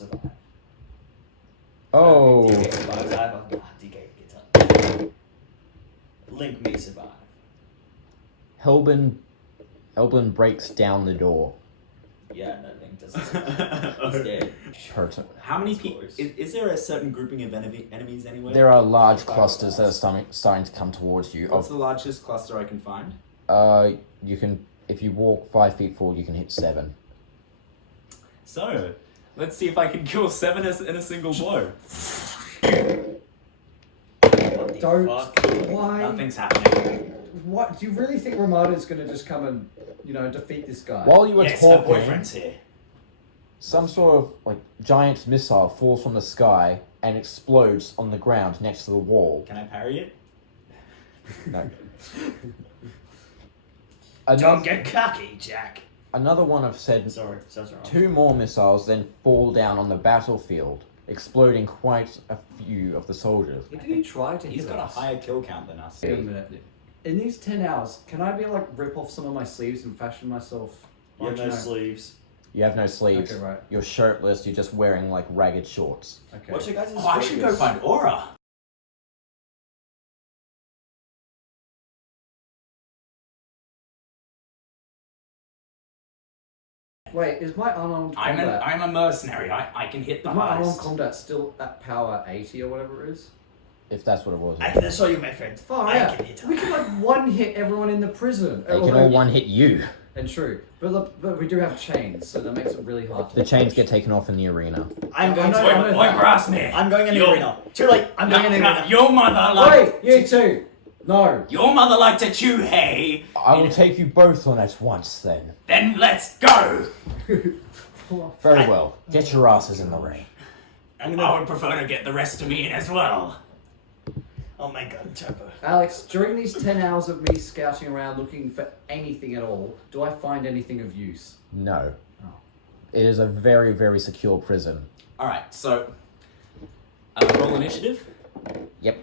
not survive. Oh. DK survives. I have a DK gets up. Link may survive. Helbin breaks down the door. Yeah, no, Link doesn't survive. He's dead. How many people? Is there a certain grouping of enemies anywhere? There are large clusters that are starting to come towards you. What's the largest cluster I can find? You can, if you walk 5 feet forward, you can hit 7. So, let's see if I can kill 7 in a single blow. Don't. Fuck? Why? Nothing's happening. What? Do you really think Ramado's going to just come and, defeat this guy? While you were Yes, her talking, boyfriend's here. some sort of like giant missile falls from the sky and explodes on the ground next to the wall. Can I parry it? No. Don't get cocky, Jack. Another one of said Sorry, sounds wrong. 2 more missiles then fall down on the battlefield, exploding quite a few of the soldiers. Did he try to hit He's got a us? higher kill count than us. Wait a minute. In these 10 hours, can I rip off some of my sleeves and fashion myself? You have no sleeves. You have no sleeves. Okay, right. You're shirtless. You're just wearing like ragged shorts. Okay. What's your guys' Oh, I should go focus? find Aura. Wait, is my unarmed I'm combat... a mercenary. I can hit the Is my unarmed highest. combat still at power 80 or whatever it is? If that's what it was. I can assure you, my friend. Far I out. can hit We can one hit everyone in the prison. They can all one hit you. And true. But look, we do have chains, so that makes it really hard to The chains get taken off in the arena. I'm going no, to. no, no. Wait, brass me. I'm going in the Yo. arena. Too late. I'm going in the arena. Your mother like. Wait, you two! No! Your mother liked to chew hay. I will take you both on at once then. Then let's go. Very well. Get your asses in the ring. I would prefer to get the rest of me in as well. Oh my god, Trooper. Alex, during these 10 hours of me scouting around looking for anything at all, do I find anything of use? No. Oh. It is a very, very secure prison. Alright, so. Roll initiative? Yep.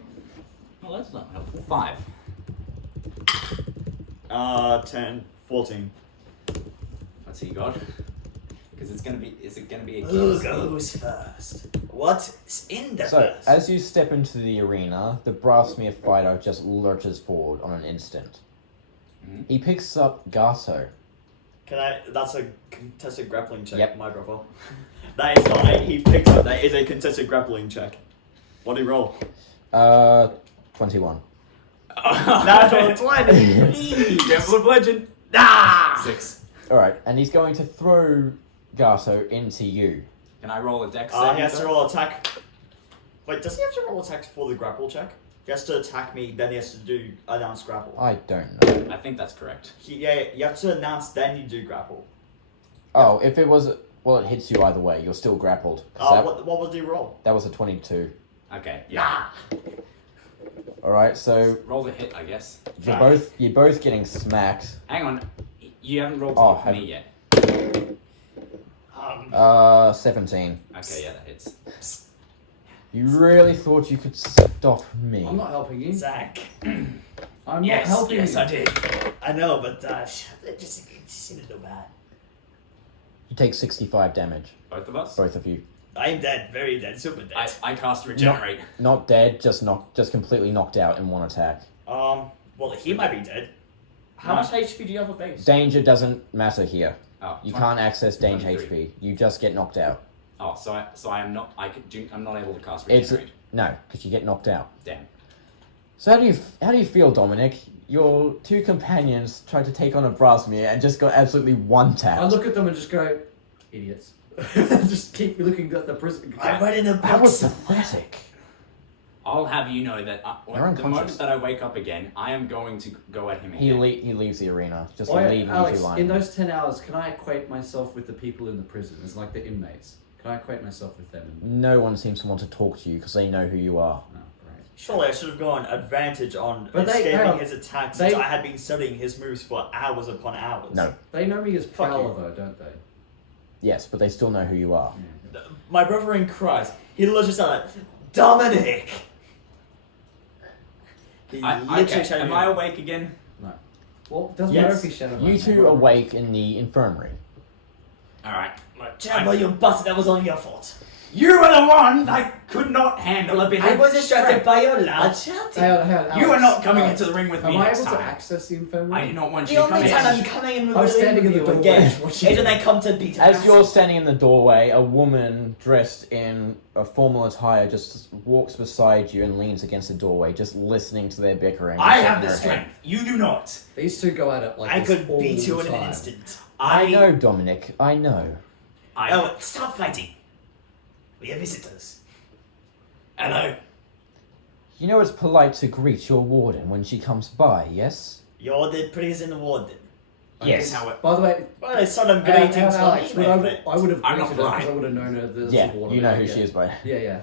Well, that's not helpful. 5. 10, 14. Let's see, God. Because it's gonna be. Is it gonna be a Who kill? goes first? What's in the So, first? as you step into the arena, the Brassmere fighter just lurches forward on an instant. Mhm. He picks up Garso. Can I? That's a contested grappling check. Yep. My brother. That is not a. He picked up. That is a contested grappling check. What do you roll? 21. Natural 20. Temple of Legend. Ah! 6. Alright, and he's going to throw Garso into you. Can I roll a dex? He has to roll attack. Wait, does he have to roll attack for the grapple check? He has to attack me, then he has to do announce grapple. I don't know. I think that's correct. Yeah, you have to announce, then you do grapple. Oh, if it was... Well, it hits you either way. You're still grappled. 'Cause What was the roll? that was a 22. Okay, yeah. Alright, so Roll the hit, I guess. you're both getting smacked. Hang on. You haven't rolled Oh, for have- me yet. 17. Okay, yeah, that hits. You really thought you could stop me? I'm not helping you. Zach. I'm not Yes, helping yes, you. I did. I know, but it just seemed so bad. You take 65 damage, Both of us? both of you. I'm dead, very dead, super dead. I cast Regenerate. Not dead, just completely knocked out in one attack. Well, he might be dead. How No. much HP do you have a base? Danger doesn't matter here. Oh, You 20 can't access danger 23. HP. You just get knocked out. Oh, so I am not. I'm not able to cast It's Regenerate. no, because you get knocked out. Damn. So how do you feel, Dominic? Your 2 companions tried to take on a Brasmere and just got absolutely one tapped. I look at them and just go, idiots. Just keep looking at the prison. I read in the That was books. pathetic. I'll have you know that You're the unconscious. moment that I wake up again, I am going to go at him He again. he leaves the arena, just Oh, yeah, leaving you Alex, 2 in lying. those 10 hours, can I equate myself with the people in the prison, as like the inmates? Can I equate myself with them? No one seems to want to talk to you because they know who you are. No, great. Surely I should have gone advantage on But they- escaping hang on. his attacks since They- I had been studying his moves for hours upon hours. No. They know me as Fuck Prowler, you. though, don't they? Yes, but they still know who you are. Yeah. My brother in Christ, he literally said like, Dominic! He literally Okay, shouted am at I me. awake again? No. Well, it doesn't Yes. matter if he's Shadow You 2 awake in the infirmary. Alright. Chamber, you bastard, that was all your fault. You were the one that could not handle a bit I of was distracted strength. by your loud shouting. Hang on, You are Alex, not coming Alex, into the ring with Am me I next able to time. access the infirmary? I do not want you The to come only in. time I'm coming in with I was standing in the you doorway again watching is when I come to beat As you're standing in the doorway, a woman dressed in a formal attire just walks beside you and leans against the doorway, just listening to their bickering. I and have shaking the her strength. head. You do not. These two go at it like I this could all beat you the in an time. instant. I know, Dominic. I know. Oh, stop fighting. We have visitors. Hello. You know it's polite to greet your warden when she comes by, yes? You're the prison warden. Yes. How it, By the way, Well, it's sort of greetings for Alex, me, I my friend. would have I'm not greeted her because blind. I would have known her. There's Yeah, a water you know who yeah. she is by. Yeah.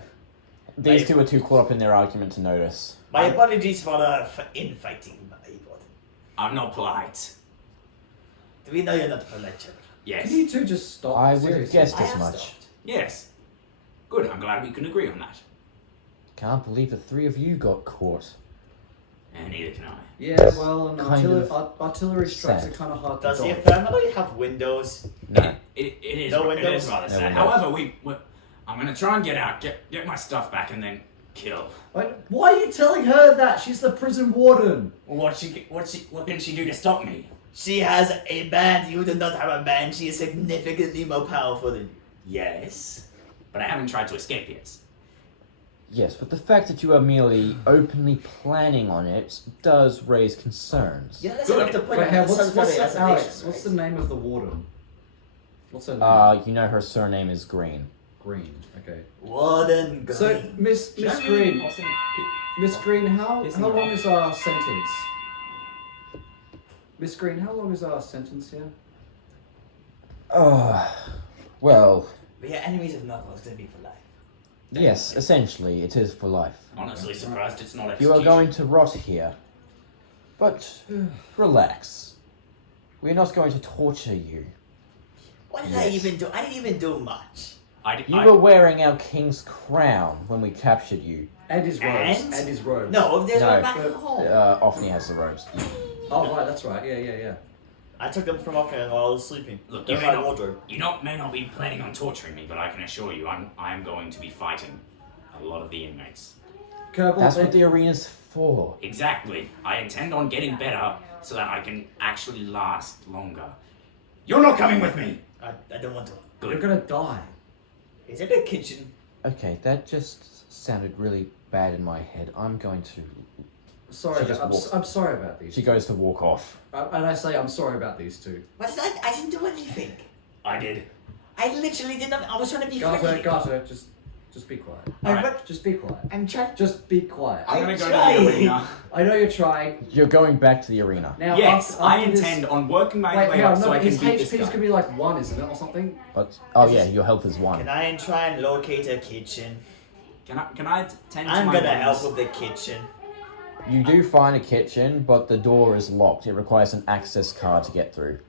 These two are too caught up in their argument to notice. My apologies for the infighting, my warden. I'm not polite. Do we know you're not polite, Trevor? Yes. Can you two just stop? I would have Seriously. guessed I as have much. stopped. Yes. Good. I'm glad we can agree on that. Can't believe the three of you got caught. And neither can I. Yeah, well, and Kind artillery strikes sad. are kind of hard Does to the dodge. infirmary have windows? No. It is. No It windows? is rather No sad. windows. However, I'm gonna try and get out, get my stuff back, and then kill. Wait, why are you telling her that? She's the prison warden. What can she do to stop me? She has a band. You do not have a band. She is significantly more powerful than you. Yes, but I haven't tried to escape yet. Yes, but the fact that you are merely openly planning on it does raise concerns. Yeah, that's Good. enough to point Wait, out. hey, That's what's very the, isolation, Alex? What's the right? name of the warden? What's her name? You know her surname is Green. Green. Okay. Warden Green. So, Miss Green, Miss Green, how long is our sentence? Miss Green, how long is our sentence here? Well, We are enemies of Nacrol. It's going to be for life. yes, essentially, it is for life. Honestly, surprised it's not You execution. are going to rot here. But relax. We're not going to torture you. What did I even do? I didn't even do much. You were wearing our king's crown when we captured you. And his robes. And? And his robes. No, there's No. one back at home. Offney has the robes. Oh, right, that's right. Yeah. I took them from off here while I was sleeping. Look, They're you in may my not, wardrobe. may not be planning on torturing me, but I can assure you, I am going to be fighting a lot of the inmates. Kerbal, That's what the arena's for. Exactly. I intend on getting better so that I can actually last longer. You're not coming with me. I don't want to. you're Good. gonna die. Is it a kitchen? Okay, that just sounded really bad in my head. I'm going to... Sorry, She just walks- I'm sorry about these. She goes to walk off. And I say I'm sorry about these two. What did I didn't do anything. I did. I literally did not. I was trying to be friendly. Garter, just be quiet. Alright. Just be quiet. I'm trying. Just be quiet. I'm gonna go tried. to the arena. I know you're trying. You're going back to the arena. Now, Yes, I after this- intend on working my Wait, way hang up on, so no, I can his beat this HP is guy. gonna be like 1, isn't it, or something? But, oh yeah, your health is 1. Can I try and locate a kitchen? Can I tend to I'm my gonna wounds? help with the kitchen. You do find a kitchen, but the door is locked. It requires an access card to get through.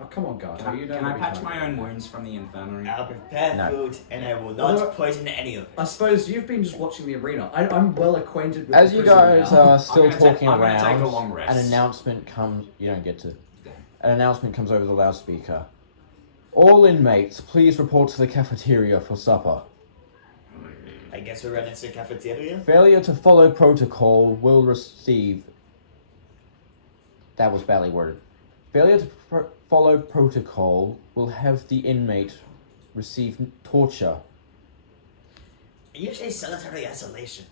Oh, come on, Garter. You know Can I what patch you're my doing. own wounds from the infirmary? I'll prepare No. food and I will Although- not poison any of it. I suppose you've been just watching the arena. I'm well acquainted with As the you prison guys now. are still I'm gonna talking I'm gonna around, take a long rest. an announcement comes. You don't get to. Okay. An announcement comes over the loudspeaker. All inmates, please report to the cafeteria for supper. I guess we're running to the cafeteria. Failure to follow protocol will receive. That was badly worded. Failure to follow protocol will have the inmate receive torture. Usually solitary isolation.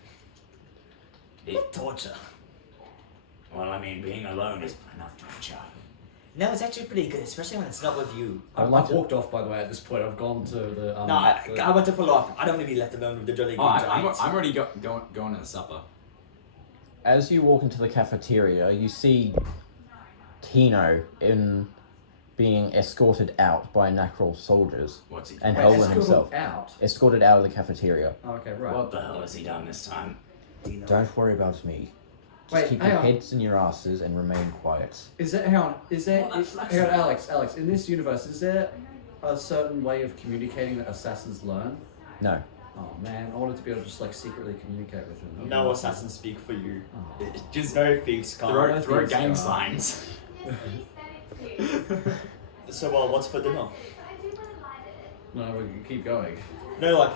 Not torture. Well, I mean, being alone is enough torture. No, it's actually pretty good, especially when it's not with you. I'd like I've to. walked off, by the way, at this point. I've gone to the... No, I want to follow up. I don't want to be left alone with the jolly Oh, green I'm giant. already going to the supper. As you walk into the cafeteria, you see Tino being escorted out by Nacrol soldiers, What's he? and Wait, Helwyn escort himself out. escorted out of the cafeteria. Oh, okay, right. What the hell has he done this time? Dino. Don't worry about me. Just Wait, keep hang your on. heads in your asses and remain quiet. Is there, hang on, is there, Well, that's hang on, Alex, in this universe, is there a certain way of communicating that assassins learn? No. Oh man, I wanted to be able to just like secretly communicate with him. No assassins speak for you. Oh. Just No thieves throw can't. throw things gang are- signs. So, what's for dinner? No, we can keep going. No, like,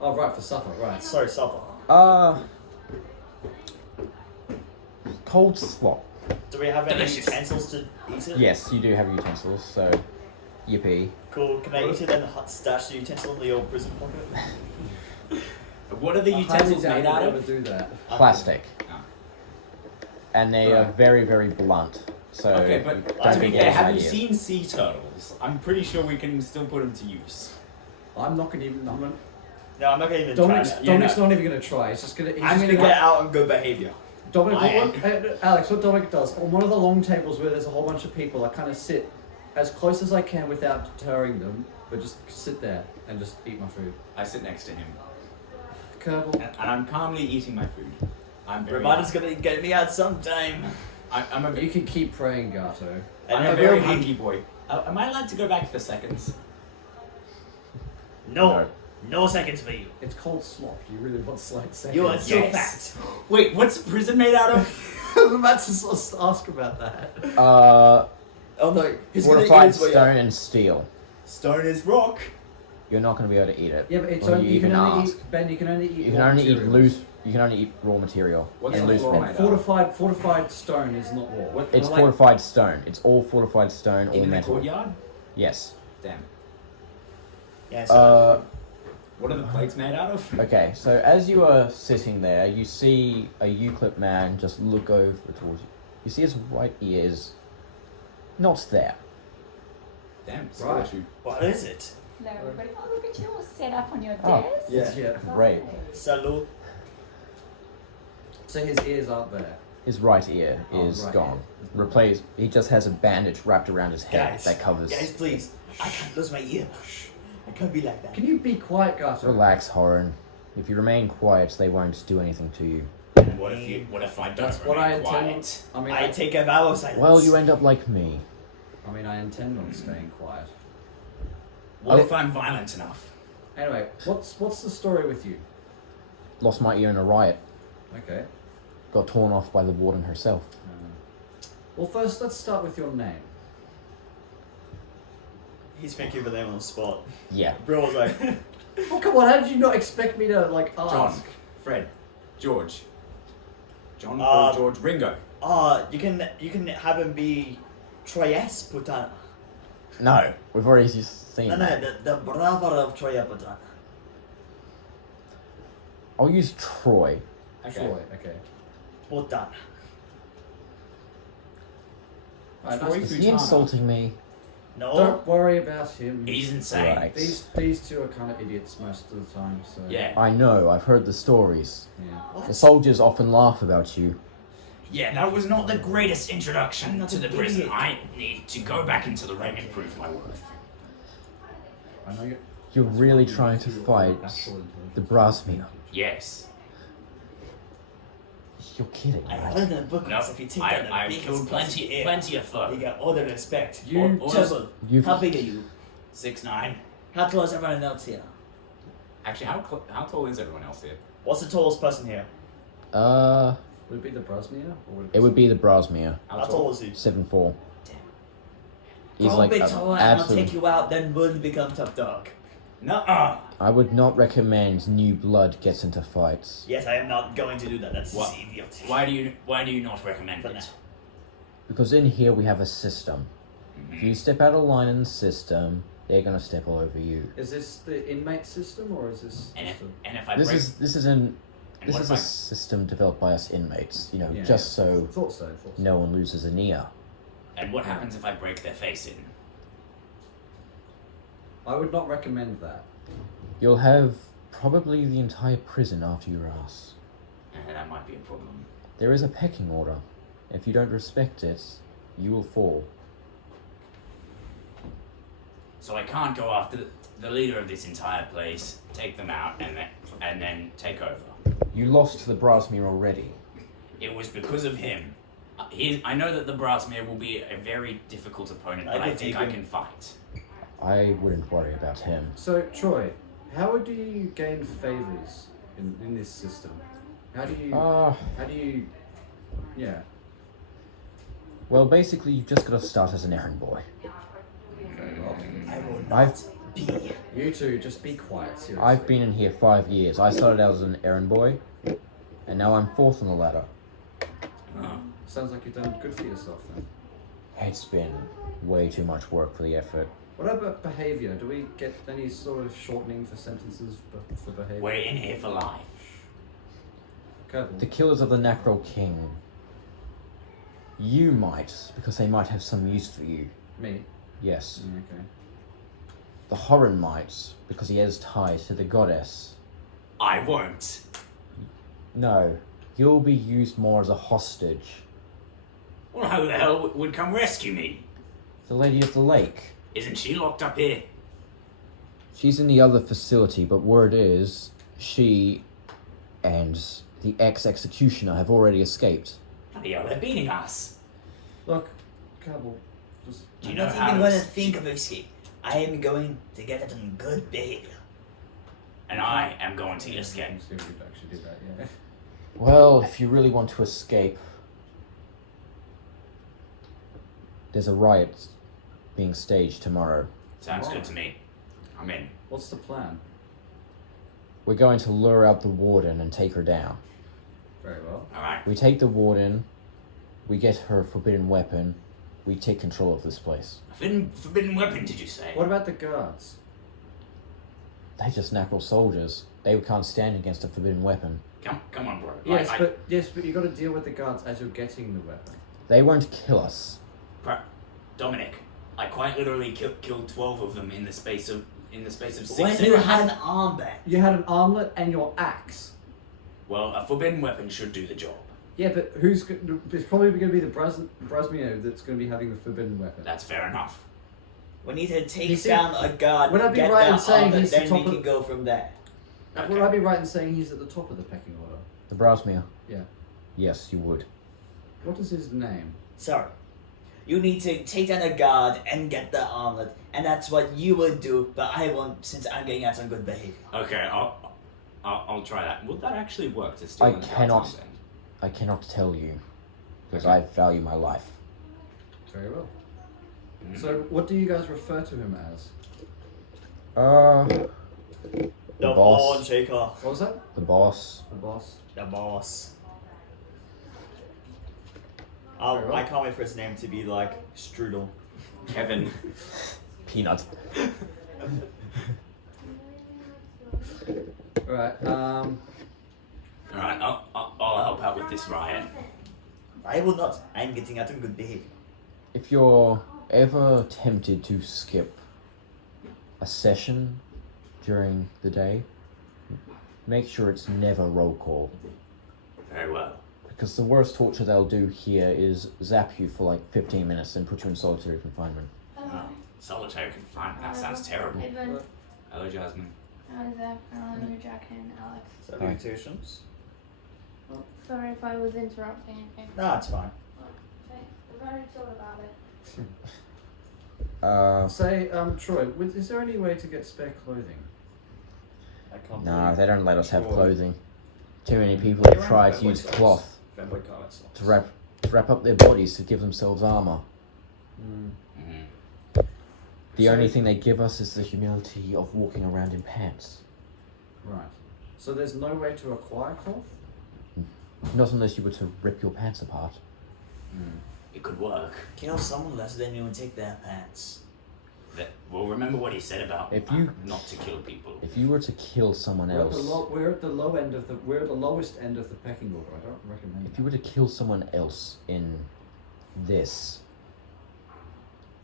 Oh, right, for supper, right. sorry, supper. Cold slop. Do we have any Delicious. utensils to eat it? Yes, you do have utensils, so yippee. Cool. Can I eat it and stash the utensil in your prison pocket? What are the utensils made out of? Do that. Plastic. Oh. And they are very, very blunt. So Okay, but don't to be get fair, any have you idea. seen sea turtles? I'm pretty sure we can still put them to use. I'm not gonna even. I'm not, No, I'm not going to even Dominic's, try that. Yeah, Dominic's no. not even gonna try. He's just gonna. He's I'm just going to get out and go behavior. Dominic, I am. Alex, what Dominic does on one of the long tables where there's a whole bunch of people, I kind of sit as close as I can without deterring them, but just sit there and just eat my food. I sit next to him, Kerbal. and I'm calmly eating my food. I'm very. Ramada's going to get me out sometime. I'm a. You can keep praying, Gato. And I'm I a very will be- hungry boy. Am I allowed to go back for seconds? No. No seconds for you. It's cold slop. Do you really want slight seconds? You are so Yes. fat. Wait, what's prison made out of? I was about to ask about that. Oh no, he's going to eat Fortified his way stone and steel. Stone is rock. You're not going to be able to eat it. Yeah, but it's Or only, you can only ask. eat, Ben, you can only eat You can raw only eat materials. loose. You can only eat raw material. What's and the loose floor metal. made And out? fortified stone is not raw. What? It's like, fortified stone. It's all fortified stone, all in the metal. courtyard? Yes. Damn. Yes. What are the plates made out of? Okay, so as you are sitting there, you see a Euclid man just look over towards you. You see his right ear is not there. Damn. Right. Shoot. What is it? Hello, everybody. Oh, look at you all set up on your Oh, desk. Yeah. Great. Salud. So his ears aren't there. His right ear Oh, is right gone. ear. Replaced. He just has a bandage wrapped around his head Guys. that covers. Guys, please. I can't lose my ear. I can't be like that. Can you be quiet, Gato? Relax, Horan. If you remain quiet, they won't do anything to you. What if I don't That's what I remain intend. quiet? I mean, I take a vow of silence. Well, you end up like me. I intend on staying quiet. What Oh. if I'm violent enough? Anyway, what's the story with you? Lost my ear in a riot. Okay. Got torn off by the warden herself. Well, first let's start with your name. He's thinking of a name on the spot. Yeah. Bro was like, Oh come on! How did you not expect me to ask? John, Fred, George. John, Paul, George, Ringo. you can have him be Troyes Putana. No, we've already just seen No, that. the brother of Troya Putana. I'll use Troy. Okay. Troy. Okay. Putana. Alright, Troy nice to- Is Futana. he insulting me? No. Don't worry about him. He's insane. Right. These two are kind of idiots most of the time. So Yeah. I know, I've heard the stories. Yeah. What? The soldiers often laugh about you. Yeah, that was not the greatest introduction I'm not to the an prison. idiot. I need to go back into the ring and prove my worth. I know You're really trying to fight the Brasmir. Yes. You're kidding, I right? learned in the book No, if you take out the I've biggest killed pussy plenty, ever, plenty of foe. you get all the respect. You Or just Trouble. You've- How big are you? 6'9". How tall is everyone else here? Actually, how tall is everyone else here? What's the tallest person here? would it be the Brosnia? Or would It would be the Brasmir. How tall is he? 7'4". Damn. He's Go like a bit a taller and I'll absolute. take you out, then we'll become top dog. Nuh-uh. I would not recommend new blood gets into fights. Yes, I am not going to do that. That's What? idiotic. Why do you not recommend But it? Because in here we have a system. If you step out of line in the system, they're gonna step all over you. Is this the inmate system or is this? And if just and if I This break, is and this what is if a system developed by us inmates. You know, Yeah, just so Thought so. no one loses an ear. and what happens if I break their face in? I would not recommend that. You'll have probably the entire prison after your ass. That might be a problem. There is a pecking order. If you don't respect it, you will fall. So I can't go after the leader of this entire place, take them out, and then take over. You lost to the Brasmir already. It was because of him. I know that the Brasmir will be a very difficult opponent, I but I can think take I him. can fight. I wouldn't worry about him. So Troy, how do you gain favors in this system? How do you? Yeah. Well, basically, you've just got to start as an errand boy. Okay, well, I will not I've be. You two, just be quiet, seriously. I've been in here 5 years. I started out as an errand boy, and now I'm 4th on the ladder. Sounds like you've done good for yourself then. It's been way too much work for the effort. What about behaviour? Do we get any sort of shortening for sentences for behaviour? We're in here for life. Careful. The killers of the Nacrol King. You might, because they might have some use for you. Me? Yes. Okay. The Horan might, because he has ties to the goddess. I won't. No, you'll be used more as a hostage. Well, who the hell would come rescue me? The Lady of the Lake. Isn't she locked up here? She's in the other facility, but word is, she and the ex-executioner have already escaped. Bloody hell, they're beating us. Look, Careful. Just... Do you I'm know not how even going to to think of escape. I am going to get it on good behavior. And I am going to escape. I'm just going to actually do that, yeah. Well, if you really want to escape, there's a riot being staged tomorrow. Sounds good to me. I'm in. What's the plan? We're going to lure out the warden and take her down. Very well. Alright. We take the warden, we get her forbidden weapon, we take control of this place. Forbidden weapon, did you say? What about the guards? They're just Nacrol soldiers. They can't stand against a forbidden weapon. Come on, bro. Yes, but you got to deal with the guards as you're getting the weapon. They won't kill us. Dominic, I quite literally killed 12 of them in the space of 6 When seconds. you had an armband. You had an armlet and your axe. Well, a forbidden weapon should do the job. Yeah, but there's probably going to be the Brasmio that's going to be having the forbidden weapon. That's fair enough. We need to You take see, down a guard, would I be get right in that saying armor, he's the then we top of- can go from there. Okay. Would I be right in saying he's at the top of the pecking order? The Brasmere? Yeah. Yes, you would. What is his name? Sorry. You need to take down a guard and get the armlet, and that's what you would do, but I won't since I'm getting out on good behavior. Okay, I'll try that. Would that actually work to steal I the guard's cannot- armband? I cannot tell you, because I value my life. Very well. Mm. So, what do you guys refer to him as? The The boss. Fawn Shaker. What was that? The boss. The boss. The boss. Very well. I can't wait for his name to be like Strudel. Kevin. Peanut. Alright, Alright, I'll help out with this riot. I will not. I'm getting out on good behavior. If you're ever tempted to skip a session during the day, make sure it's never roll call. Very well. Because the worst torture they'll do here is zap you for like 15 minutes and put you in solitary confinement. Oh, solitary confinement. That sounds terrible. Even, Hello, Jasmine. Zach, Alan, Jack, and Alex. Salutations. Sorry if I was interrupting anything. No, it's fine. Okay, we're very chill about it. say, Troy, is there any way to get spare clothing? I can't No, believe they don't let us have Sure. clothing. Too many people They have ran tried to fanboy use cards. cloth Fanboy card slots. to wrap up their bodies to give themselves armor. Mm. Mm-hmm. The So- only thing they give us is the humility of walking around in pants. Right. So there's no way to acquire cloth? Not unless you were to rip your pants apart. It could work. Kill someone less than you and take their pants. Well, remember what he said about If you- not to kill people. If you were to kill someone We're at, else, we're at the lowest end of the pecking order. I don't recommend if you were to kill someone else in this,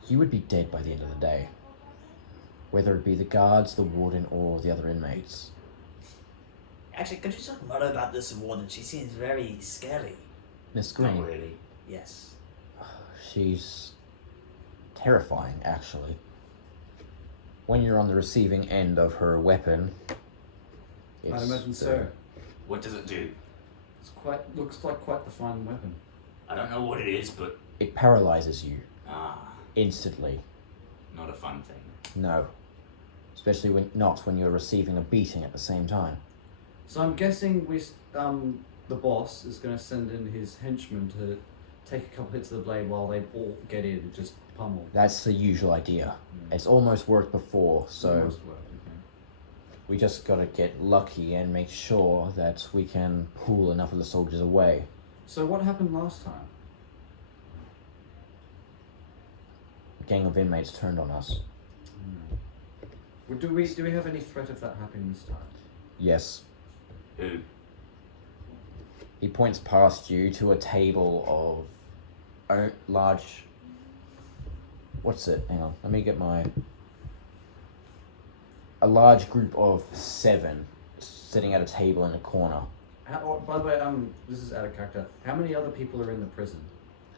you would be dead by the end of the day. Whether it be the guards, the warden, or the other inmates. Actually, could you talk more about this warden? She seems very scary. Miss Not Green, really. Yes. she's terrifying, actually. When you're on the receiving end of her weapon, I'd imagine so. What does it do? Looks like quite the fine weapon. I don't know what it is, but It paralyzes you ah, instantly. not a fun thing. No. Especially when you're receiving a beating at the same time. So I'm guessing the boss is going to send in his henchmen to take a couple hits of the blade while they all get in and just pummel. That's the usual idea. It's almost worked before, so Almost worked, okay. we just gotta get lucky and make sure that we can pull enough of the soldiers away. So what happened last time? A gang of inmates turned on us. Well, do we have any threat of that happening this time? Yes. Who? He points past you to a table of large... What's it? Hang on, let me get my... A large group of 7 sitting at a table in a corner. By the way, this is out of character. How many other people are in the prison?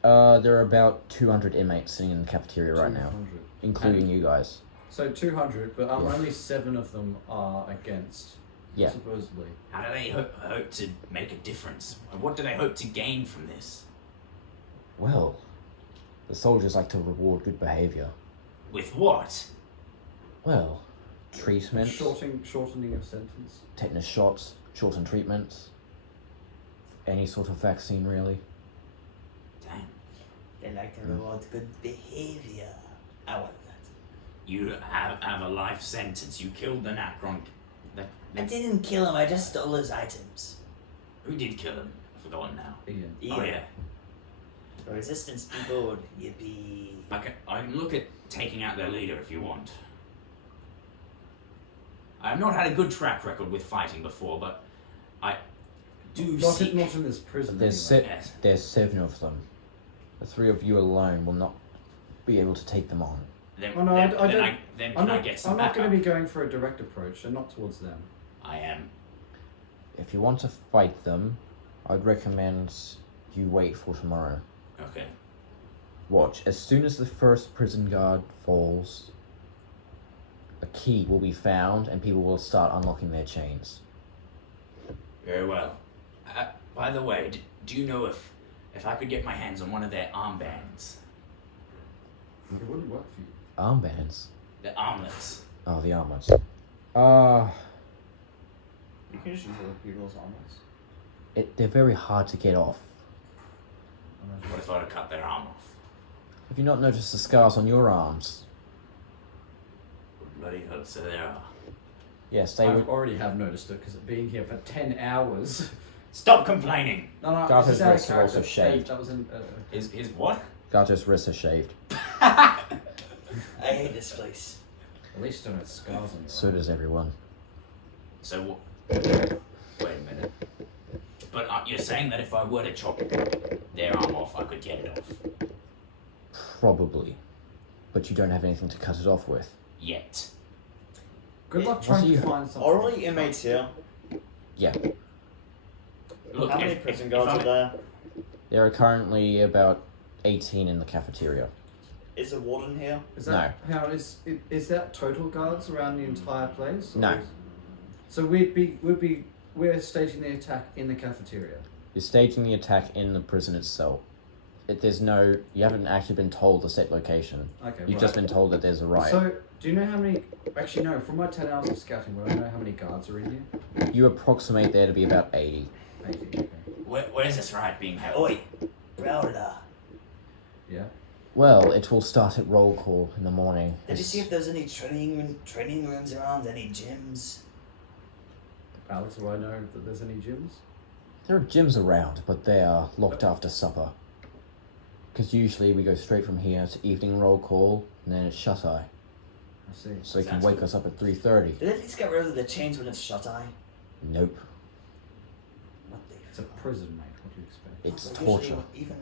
There are about 200 inmates sitting in the cafeteria right now, 200. including you guys. So 200, but Yeah. only 7 of them are against, Yeah. supposedly. How do they hope to make a difference? What do they hope to gain from this? Well, the soldiers like to reward good behavior. With what? Well, treatments, Shortening of sentence. tetanus shots, shortened treatments, any sort of vaccine really. Damn. They like to reward good behavior. I want that. You have a life sentence. You killed the Nacron. I didn't kill him, I just stole his items. Who did kill him? I've forgotten now. Ian. Oh yeah. The resistance people, yippee. I can look at taking out their leader if you want. I have not had a good track record with fighting before, but I do Not in this prison. There's anyway. Yes. there's 7 of them. The 3 of you alone will not be able to take them on. Then, Oh, no, then, I then don't- I, then can I get some I'm not going backup? to be going for a direct approach, and not towards them. I am. If you want to fight them, I'd recommend you wait for tomorrow. Okay. Watch, as soon as the first prison guard falls, a key will be found and people will start unlocking their chains. Very well. By the way, do you know if I could get my hands on one of their armbands? It wouldn't work for you. Armbands? The armlets. Oh, the armlets. You can just use other people's armors. They're very hard to get off. What if I were to cut their arm off? Have you not noticed the scars on your arms? Bloody hell, so there are. Yes, they I would. already have noticed it because of being here for 10 hours. Stop complaining! No, Garth's this is out of wrists are also character. shaved. That was in. Is what? Gato's wrists are shaved. I hate this place. At least don't have scars on your So arm. does everyone. So wait a minute. But you're saying that if I were to chop their arm off, I could get it off? Probably. But you don't have anything to cut it off with. Yet. Good luck What trying do you- to find something. Are all the inmates here? Yeah. Look, How many if prison if guards I'm- are there? There are currently about 18 in the cafeteria. Is the warden here? Is that how is that total guards around the entire place? or No. is- So we're staging the attack in the cafeteria. You're staging the attack in the prison itself. You haven't actually been told the set location. Okay. You've just been told that there's a riot. So do you know how many? Actually, no. From my 10 hours of scouting, would I know how many guards are in here? You approximate there to be about 80. 80. Okay. where's this riot being held? Oi, Rowler. Yeah. Well, it will start at roll call in the morning. Did you see if there's any training rooms around, any gyms? Alex, do I know that there's any gyms? There are gyms around, but they are locked after supper. Because usually we go straight from here to evening roll call, and then it's shut-eye. I see. So they can Sounds wake good. us up at 3:30. Did they at least get rid of the chains when it's shut eye? Nope. What the It's a prison, mate. What do you expect? It's But torture. usually Even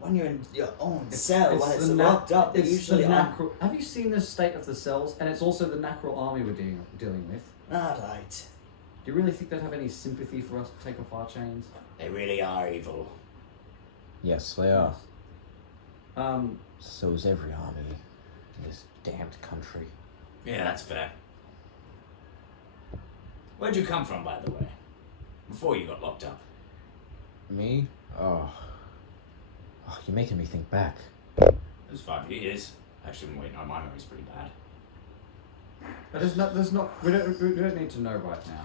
when you're in your own cell, when it's the locked up, they it's usually the aren't. Nacrol. Have you seen the state of the cells? And it's also the Nacrol army we're dealing with. Alright. Do you really think they'd have any sympathy for us to take off our chains? They really are evil. Yes, they are. Um, So is every army in this damned country. Yeah, that's fair. Where'd you come from, by the way? Before you got locked up. Me? Oh, you're making me think back. It was 5 years. Actually, wait, no, my memory's pretty bad. but we don't need to know right now.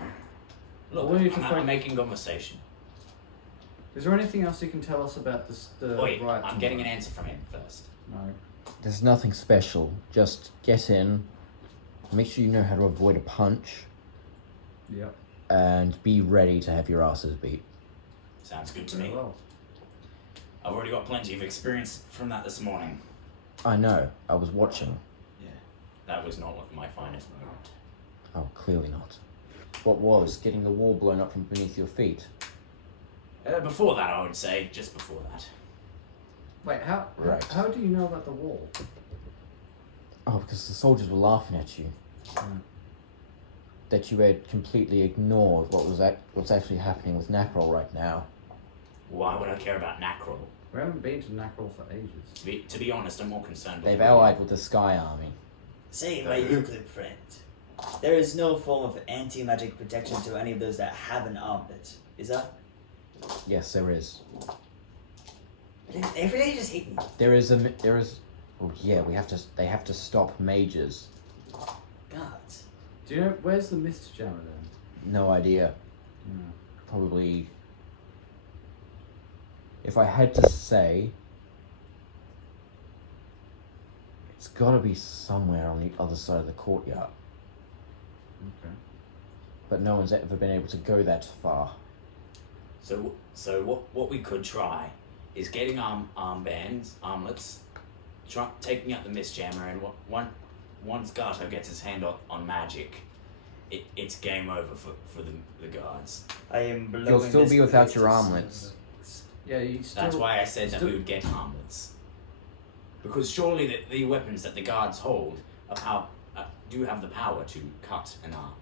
Look, What do you I'm find- making conversation. Is there anything else you can tell us about this? The Wait, right. I'm getting an answer from him first. No. There's nothing special. Just get in, make sure you know how to avoid a punch, Yep. and be ready to have your asses beat. Sounds good to Very me. well. I've already got plenty of experience from that this morning. I know, I was watching. Yeah. That was not my finest moment. Oh, clearly not. What was? Getting the wall blown up from beneath your feet? Before that, I would say. Just before that. Wait, how Right. how do you know about the wall? Oh, because the soldiers were laughing at you. Hmm. That you had completely ignored what's actually happening with Nacrol right now. Why would I care about Nacrol? We haven't been to Nacrol for ages. To be honest, I'm more concerned with They've you. allied with the Sky Army. Say, my Euclid friend, there is no form of anti-magic protection to any of those that have an armlet, is that? Yes, there is. Every day just hate me. There is. Well, yeah, they have to stop mages. God. Do you know where's the mist jammer then? No idea. Hmm. Probably. If I had to say, it's got to be somewhere on the other side of the courtyard. Okay. But no one's ever been able to go that far. So what we could try is getting armlets, taking out the mist jammer, and once Gato gets his hand on magic, it's game over for the guards. I am blowing You'll still this be without place your to armlets. Yeah, you still. That's why I said that still- we would get armlets. Because surely the weapons that the guards hold do have the power to cut an arm.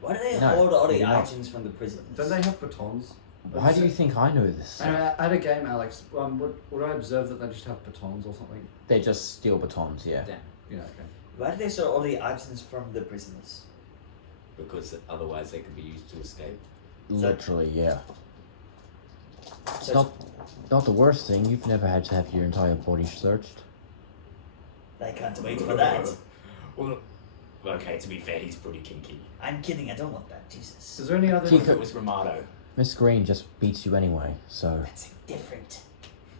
Why do they No, hold all they the do not. items from the prisoners? Don't they have batons? Why do you think I know this? At a game, Alex, would I observe that they just have batons or something? They just steal batons, yeah. Damn. Yeah, okay. Why do they store all the items from the prisoners? Because otherwise they could be used to escape. Literally, yeah. It's So not the worst thing. You've never had to have your entire body searched. I can't wait for that. Well, okay, to be fair, he's pretty kinky. I'm kidding, I don't want that, Jesus. Is there any other? If it was Ramado. Miss Green just beats you anyway, so That's a different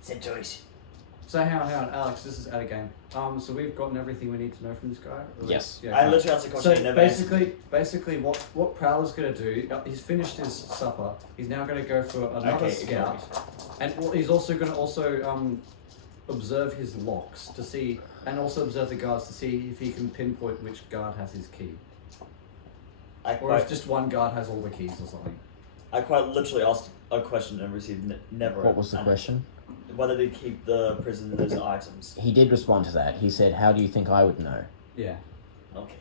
situation. So hang on, Alex. This is at a game. So we've gotten everything we need to know from this guy. Or Yes. Yeah, I okay. literally asked a question So I never answered. basically, what Prowler's gonna do? He's finished his supper. He's now gonna go for another Okay, scout, and he's also gonna observe his locks to see, and also observe the guards to see if he can pinpoint which guard has his key, or if just one guard has all the keys or something. I quite literally asked a question and received never. what was the an- question? Whether they keep the prisoners' items. He did respond to that. He said, "How do you think I would know?" Yeah. Okay.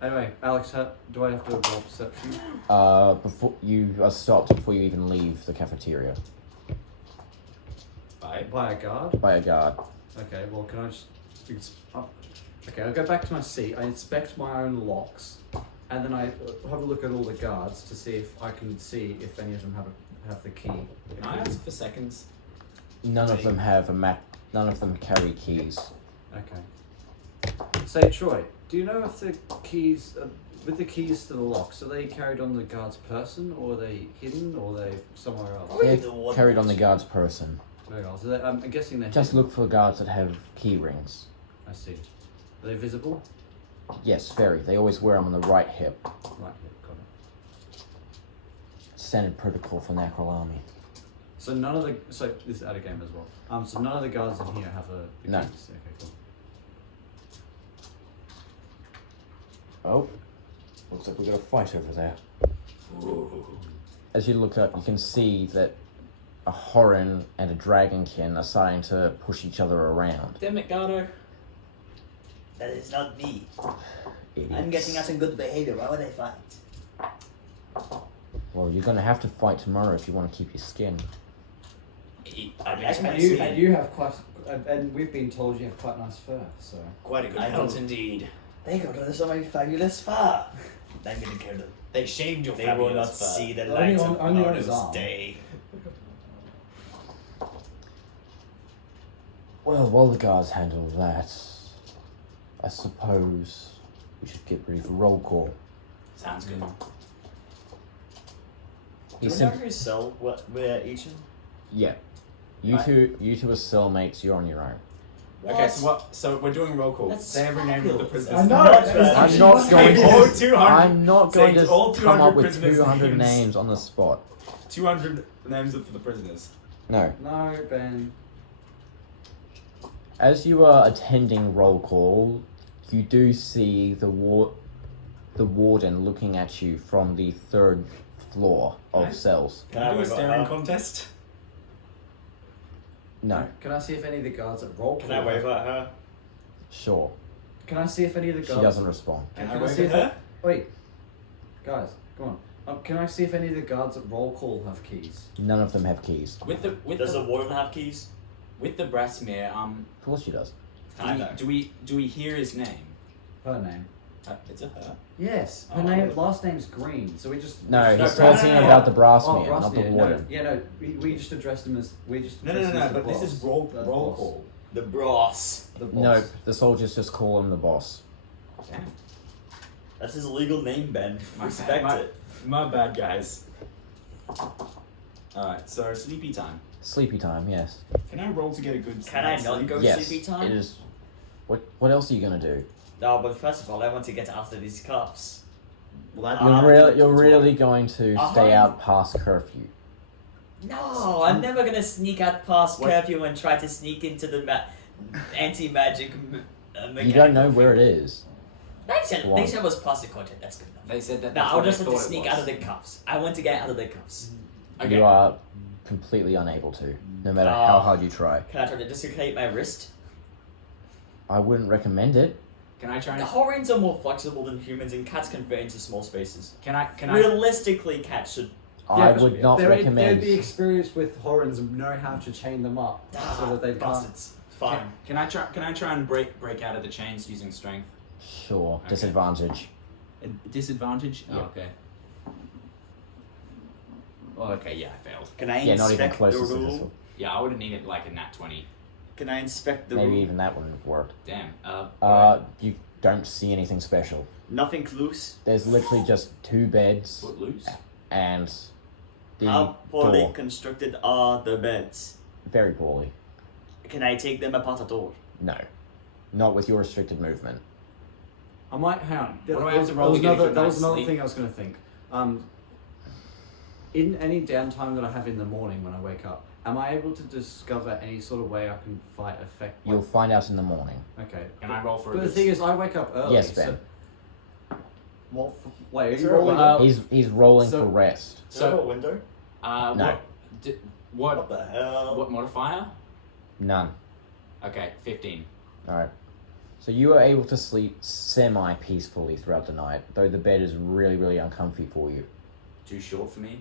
Anyway, Alex, do I have to roll perception? Before you are stopped before you even leave the cafeteria Bye. By a guard? by a guard. Okay, well, can I just... Okay, I'll go back to my seat. I inspect my own locks, and then I have a look at all the guards to see if I can see if any of them have the key. Can I ask for seconds? None of them have a map. None of them carry keys. Okay. Say, Troy, do you know if the keys... with the keys to the locks, are they carried on the guard's person, or are they hidden, or are they somewhere else? Oh, They're the one carried on the that's- guard's person. Where else? Are they, I'm guessing they're Just hidden. look for guards that have key rings. I see. Are they visible? Yes, very. They always wear them on the right hip. Right, yeah, got it. Standard protocol for Nacrol Army. So none of the... So this is out of game as well. So none of the guards in here have the No. keys? Okay, cool. Oh, looks like we got a fight over there. Ooh. As you look up, you can see that a Horan and a Dragonkin are starting to push each other around. Damn it, Gato. That is not me. Idiots. I'm getting us in good behavior. Why would I fight? Well, you're gonna have to fight tomorrow if you want to keep your skin. I've been I can expecting see- And you have quite... And we've been told you have quite nice fur, so... quite a good I pelt don't- indeed. They got us on my fabulous fur. I'm gonna kill them. They shaved your They will fabulous not fur. see the Only light on- of only on his Moro's arm. day. Well, while the guards handle that, I suppose we should get ready for roll call. Sounds good. Do He we know sim- whose cell we're each in? Yeah. You two are cellmates. You're on your own. Okay, so what? So we're doing roll call. That's Say every name of the fabulous. prisoners. I know. I'm not going Saying all to. 200. I'm not going saying to all come 200 up with prisoners' 200 names. names on the spot. 200 names for the prisoners. No. No, Ben. As you are attending roll call, you do see the warden looking at you from the 3rd floor of Nice. cells. Can I do a staring contest? No. Can I see if any of the guards at roll Can I wave at her? Sure. Can I see if any of the She guards... doesn't respond. Can I Can I wave see at if her? Wait. Guys, come on. Can I see if any of the guards at roll call have keys? None of them have keys. With Does the the warden have keys? with the Brasmere, Of course she does. I know. do we hear his name? Her name. It's a her. Yes. Her Oh. name. Last name's Green. So we just. No, No, he's no, talking no, no. about the brass Oh, man, not the Brasmere. warden. No, yeah, no. We just addressed him as. We just. No, addressed him as the but this boss. is roll The roll boss. call. The brass. The boss. No, the soldiers just call him the boss. Damn. That's his legal name, Ben. My Respect bad, it. My bad, guys. Alright, so sleepy time. Sleepy time, yes. Can I roll to get a good Can I night's not sleep? go Yes, sleepy time? it is. What else are you gonna do? No, but first of all, I want to get out of these cuffs. Well, that, You're really going to stay out past curfew. No, I'm never gonna sneak out past What? curfew and try to sneak into the anti-magic. You don't know where it is. They said it was past the content. That's good enough. They said that. No, that's I'll what just they have to thought it sneak was. out of the cuffs. I want to get out of the cuffs. Okay. You are completely unable to, no matter how hard you try. Can I try to dislocate my wrist? I wouldn't recommend it. Can I try The and Horins are more flexible than humans, and cats can fit into small spaces. can I Realistically, cats should. I would not recommend. They'd be experienced with Horins and know how to chain them up so that they can't. bastards. Fine. Can I try and break out of the chains using strength? Sure, Okay. disadvantage. A disadvantage? Yeah. Oh, okay. Well, okay, yeah, I failed. Can I Yeah, not even inspect close the to room? successful. Yeah, I would have needed like a nat 20. Can I inspect the Maybe room? even that wouldn't have worked. Damn. You don't see anything special. Nothing loose. There's literally just 2 beds Foot loose? and the How poorly door. constructed are the beds? Very poorly. Can I take them apart at all? No, not with your restricted movement. I might hang on. What do I have to roll to get a good That was night's another sleep? thing I was going to think. In any downtime that I have in the morning when I wake up, am I able to discover any sort of way I can fight effect? You'll find out in the morning. Okay. Can I roll for But a the thing is, I wake up early. Yes, Ben. So, wait, are Is you there a rolling? window? He's rolling so- for rest. Is there a So, window? No. What the hell? What modifier? None. Okay, 15. Alright. So you are able to sleep semi-peacefully throughout the night, though the bed is really, really uncomfy for you. Too short for me?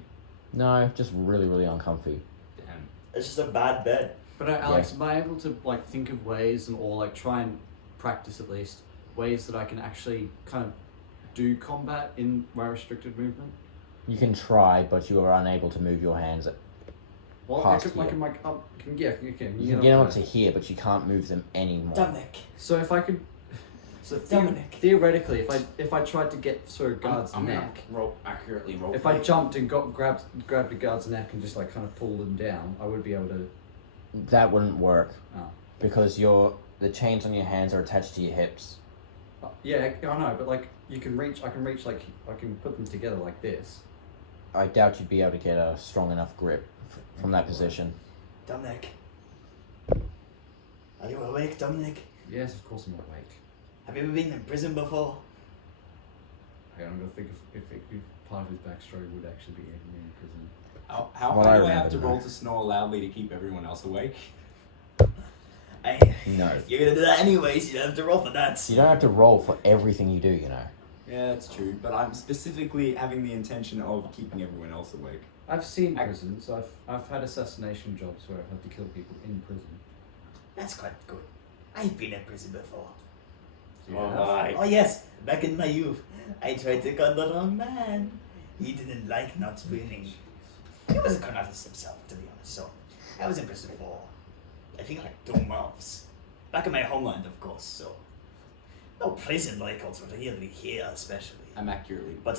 No, just really, really uncomfy. Damn. It's just a bad bed. But Alex, am I able to like think of ways or like try and practice at least ways that I can actually kind of do combat in my restricted movement? You can try, but you are unable to move your hands. Well, Past I can here. like you can. You can get up to here, but you can't move them anymore. Dominic. So if I could, so Dominic. theoretically, if I tried to get through a guard's I'm gonna neck, accurately roll. if I jumped and grabbed the guard's neck and just like kind of pulled them down, I would be able to. That wouldn't work Oh. because the chains on your hands are attached to your hips. Yeah, I know, but like you can reach. I can reach like I can put them together like this. I doubt you'd be able to get a strong enough grip from that position. Dominic. Are you awake, Dominic? Yes, of course I'm awake. Have you ever been in prison before? Okay, I'm gonna think if part of his backstory would actually be in prison. How Well, high I do I remember have to now. roll to snore loudly to keep everyone else awake? No. You're gonna do that anyways, you don't have to roll for that. You don't have to roll for everything you do, you know. Yeah, that's true. But I'm specifically having the intention of keeping everyone else awake. I've seen prisons. I've had assassination jobs where I've had to kill people in prison. That's quite good. I've been in prison before. Alright. Oh yes, back in my youth, I tried to con the wrong man. He didn't like not winning. He was a con artist himself, to be honest, so I was in prison for, I think like 2 months. Back in my homeland, of course, so no prison records really here, especially. I'm accurately. But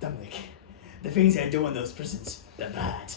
Dominic, the things I do in those prisons, they're bad.